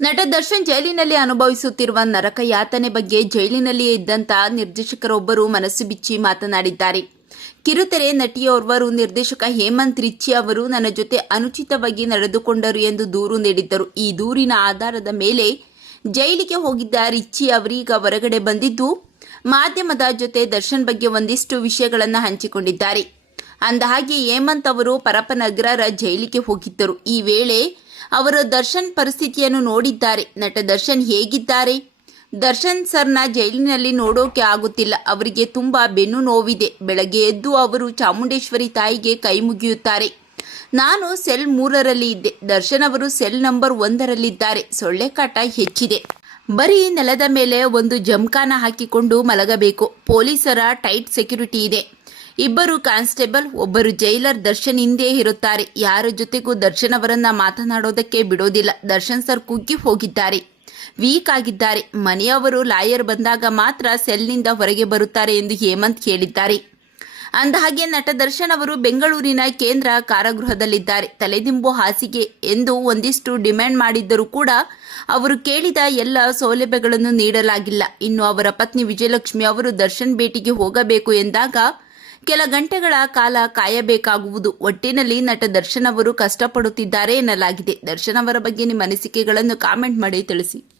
ನಟ ದರ್ಶನ್ ಜೈಲಿನಲ್ಲಿ ಅನುಭವಿಸುತ್ತಿರುವ ನರಕ ಯಾತನೆ ಬಗ್ಗೆ ಜೈಲಿನಲ್ಲಿಯೇ ಇದ್ದಂತ ನಿರ್ದೇಶಕರೊಬ್ಬರು ಮನಸ್ಸು ಬಿಚ್ಚಿ ಮಾತನಾಡಿದ್ದಾರೆ. ಕಿರುತೆರೆ ನಟಿಯೋರ್ವರು ನಿರ್ದೇಶಕ ಹೇಮಂತ್ ರಿಚ್ಚಿ ಅವರು ನನ್ನ ಜೊತೆ ಅನುಚಿತವಾಗಿ ನಡೆದುಕೊಂಡರು ಎಂದು ದೂರು ನೀಡಿದ್ದರು. ಈ ದೂರಿನ ಆಧಾರದ ಮೇಲೆ ಜೈಲಿಗೆ ಹೋಗಿದ್ದ ರಿಚ್ಚಿ ಅವರೀಗ ಹೊರಗಡೆ ಬಂದಿದ್ದು, ಮಾಧ್ಯಮದ ಜೊತೆ ದರ್ಶನ್ ಬಗ್ಗೆ ಒಂದಿಷ್ಟು ವಿಷಯಗಳನ್ನು ಹಂಚಿಕೊಂಡಿದ್ದಾರೆ. ಅಂದಹಾಗೆ ಹೇಮಂತ್ ಅವರು ಪರಪನಗ್ರರ ಜೈಲಿಗೆ ಹೋಗಿದ್ದರು. ಈ ವೇಳೆ ಅವರು ದರ್ಶನ್ ಪರಿಸ್ಥಿತಿಯನ್ನು ನೋಡಿದ್ದಾರೆ. ನಟ ದರ್ಶನ್ ಹೇಗಿದ್ದಾರೆ? ದರ್ಶನ್ ಸರ್ನ ಜೈಲಿನಲ್ಲಿ ನೋಡೋಕೆ ಆಗುತ್ತಿಲ್ಲ. ಅವರಿಗೆ ತುಂಬಾ ಬೆನ್ನು ನೋವಿದೆ. ಬೆಳಗ್ಗೆ ಎದ್ದು ಅವರು ಚಾಮುಂಡೇಶ್ವರಿ ತಾಯಿಗೆ ಕೈ ಮುಗಿಯುತ್ತಾರೆ. ನಾನು ಸೆಲ್ ಮೂರರಲ್ಲಿ ಇದ್ದೆ. ದರ್ಶನ್ ಅವರು ಸೆಲ್ ನಂಬರ್ ಒಂದರಲ್ಲಿದ್ದಾರೆ. ಸೊಳ್ಳೆ ಕಾಟ ಹೆಚ್ಚಿದೆ. ಬರೀ ನೆಲದ ಮೇಲೆ ಒಂದು ಜಮ್ಕಾನ ಹಾಕಿಕೊಂಡು ಮಲಗಬೇಕು. ಪೊಲೀಸರ ಟೈಟ್ ಸೆಕ್ಯೂರಿಟಿ ಇದೆ. ಇಬ್ಬರು ಕಾನ್ಸ್ಟೇಬಲ್, ಒಬ್ಬರು ಜೈಲರ್ ದರ್ಶನ್ ಹಿಂದೆ ಇರುತ್ತಾರೆ. ಯಾರ ಜೊತೆಗೂ ದರ್ಶನ್ ಅವರನ್ನ ಮಾತನಾಡೋದಕ್ಕೆ ಬಿಡೋದಿಲ್ಲ. ದರ್ಶನ್ ಸರ್ ಕುಗ್ಗಿ ಹೋಗಿದ್ದಾರೆ. ವೀಕ್ ಆಗಿದ್ದಾರೆ. ಮನೆಯವರು, ಲಾಯರ್ ಬಂದಾಗ ಮಾತ್ರ ಸೆಲ್ನಿಂದ ಹೊರಗೆ ಬರುತ್ತಾರೆ ಎಂದು ಹೇಮಂತ್ ಹೇಳಿದ್ದಾರೆ. ಅಂದಹಾಗೆ ನಟ ದರ್ಶನ್ ಅವರು ಬೆಂಗಳೂರಿನ ಕೇಂದ್ರ ಕಾರಾಗೃಹದಲ್ಲಿದ್ದಾರೆ. ತಲೆದಿಂಬು ಹಾಸಿಗೆ ಎಂದು ಒಂದಿಷ್ಟು ಡಿಮ್ಯಾಂಡ್ ಮಾಡಿದ್ದರೂ ಕೂಡ ಅವರು ಕೇಳಿದ ಎಲ್ಲ ಸೌಲಭ್ಯಗಳನ್ನು ನೀಡಲಾಗಿಲ್ಲ. ಇನ್ನು ಅವರ ಪತ್ನಿ ವಿಜಯಲಕ್ಷ್ಮಿ ಅವರು ದರ್ಶನ್ ಭೇಟಿಗೆ ಹೋಗಬೇಕು ಎಂದಾಗ ಕೆಲ ಗಂಟೆಗಳ ಕಾಲ ಕಾಯಬೇಕಾಗುವುದು. ಒಟ್ಟಿನಲ್ಲಿ ನಟ ದರ್ಶನ್ ಅವರು ಕಷ್ಟಪಡುತ್ತಿದ್ದಾರೆ ಎನ್ನಲಾಗಿದೆ. ದರ್ಶನ್ ಅವರ ಬಗ್ಗೆ ನಿಮ್ಮ ಅನಿಸಿಕೆಗಳನ್ನು ಕಾಮೆಂಟ್ ಮಾಡಿ ತಿಳಿಸಿ.